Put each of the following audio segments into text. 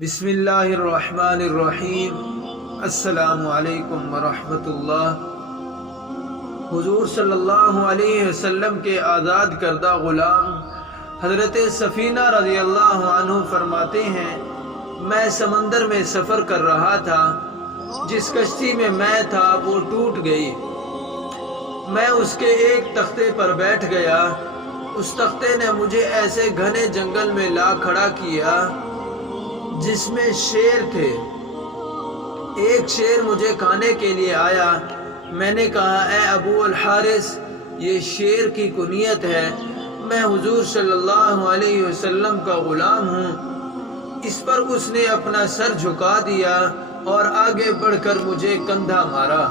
بسم اللہ الرحمن الرحیم۔ السلام علیکم ورحمۃ اللہ۔ حضور صلی اللہ علیہ وسلم کے آزاد کردہ غلام حضرت سفینہ رضی اللہ عنہ فرماتے ہیں، میں سمندر میں سفر کر رہا تھا، جس کشتی میں میں تھا وہ ٹوٹ گئی۔ میں اس کے ایک تختے پر بیٹھ گیا، اس تختے نے مجھے ایسے گھنے جنگل میں لا کھڑا کیا جس میں شیر تھے۔ ایک شیر مجھے کھانے کے لیے آیا۔ میں نے کہا، اے ابو الحارث، یہ شیر کی کنیت ہے، میں حضور صلی اللہ علیہ وسلم کا غلام ہوں۔ اس پر اس نے اپنا سر جھکا دیا اور آگے بڑھ کر مجھے کندھا مارا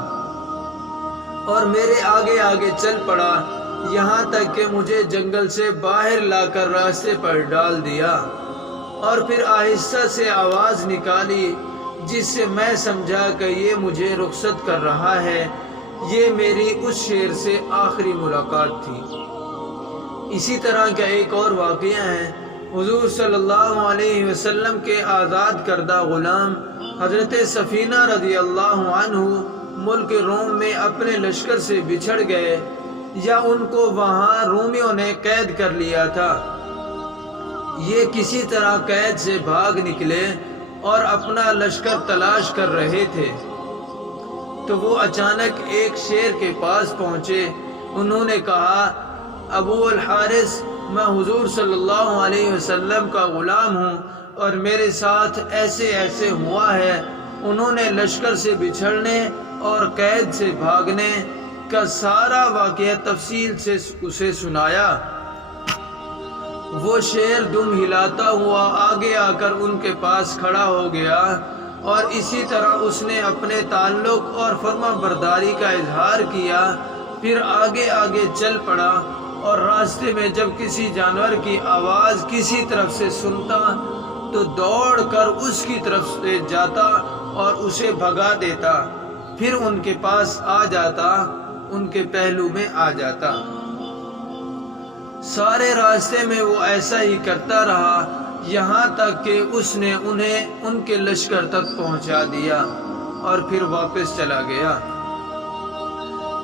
اور میرے آگے آگے چل پڑا، یہاں تک کہ مجھے جنگل سے باہر لا کر راستے پر ڈال دیا، اور پھر آہستہ سے آواز نکالی جس سے میں سمجھا کہ یہ مجھے رخصت کر رہا ہے۔ یہ میری اس شیر سے آخری ملاقات تھی۔ اسی طرح کا ایک اور واقعہ ہے۔ حضور صلی اللہ علیہ وسلم کے آزاد کردہ غلام حضرت سفینہ رضی اللہ عنہ ملک روم میں اپنے لشکر سے بچھڑ گئے، یا ان کو وہاں رومیوں نے قید کر لیا تھا۔ یہ کسی طرح قید سے بھاگ نکلے اور اپنا لشکر تلاش کر رہے تھے، تو وہ اچانک ایک شیر کے پاس پہنچے۔ انہوں نے کہا، ابو الحارث، میں حضور صلی اللہ علیہ وسلم کا غلام ہوں اور میرے ساتھ ایسے ایسے ہوا ہے۔ انہوں نے لشکر سے بچھڑنے اور قید سے بھاگنے کا سارا واقعہ تفصیل سے اسے سنایا۔ وہ شیر دم ہلاتا ہوا آگے آ کر ان کے پاس کھڑا ہو گیا، اور اسی طرح اس نے اپنے تعلق اور فرما برداری کا اظہار کیا۔ پھر آگے آگے چل پڑا، اور راستے میں جب کسی جانور کی آواز کسی طرف سے سنتا تو دوڑ کر اس کی طرف سے جاتا اور اسے بھگا دیتا، پھر ان کے پاس آ جاتا، ان کے پہلو میں آ جاتا۔ سارے راستے میں وہ ایسا ہی کرتا رہا، یہاں تک کہ اس نے انہیں ان کے لشکر تک پہنچا دیا اور پھر واپس چلا گیا۔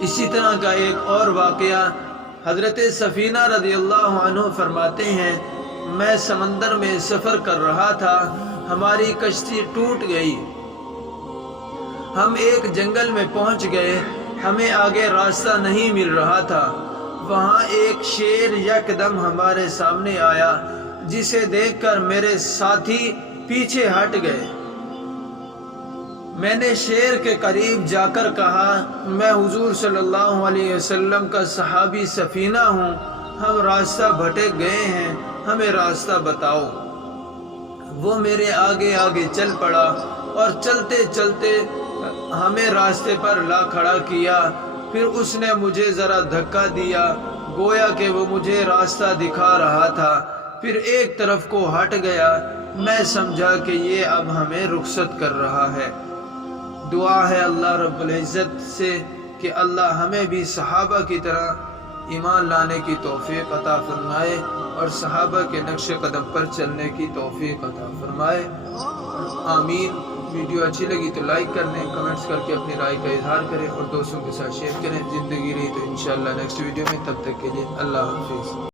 اسی طرح کا ایک اور واقعہ حضرت سفینہ رضی اللہ عنہ فرماتے ہیں، میں سمندر میں سفر کر رہا تھا، ہماری کشتی ٹوٹ گئی، ہم ایک جنگل میں پہنچ گئے، ہمیں آگے راستہ نہیں مل رہا تھا۔ وہاں ایک شیر یکدم ہمارے سامنے آیا، جسے دیکھ کر میرے ساتھی پیچھے ہٹ گئے۔ میں نے شیر کے قریب جا کر کہا، میں حضور صلی اللہ علیہ وسلم کا صحابی سفینہ ہوں، ہم راستہ بھٹک گئے ہیں، ہمیں راستہ بتاؤ۔ وہ میرے آگے آگے چل پڑا اور چلتے چلتے ہمیں راستے پر لا کھڑا کیا۔ پھر اس نے مجھے ذرا دھکا دیا، گویا کہ وہ مجھے راستہ دکھا رہا تھا، پھر ایک طرف کو ہٹ گیا۔ میں سمجھا کہ یہ اب ہمیں رخصت کر رہا ہے۔ دعا ہے اللہ رب العزت سے کہ اللہ ہمیں بھی صحابہ کی طرح ایمان لانے کی توفیق عطا فرمائے اور صحابہ کے نقش قدم پر چلنے کی توفیق عطا فرمائے، آمین۔ ویڈیو اچھی لگی تو لائک کرنے، کمنٹس کر کے اپنی رائے کا اظہار کریں اور دوستوں کے ساتھ شیئر کریں۔ زندگی رہی تو انشاءاللہ نیکسٹ ویڈیو میں، تب تک کے لیے اللہ حافظ۔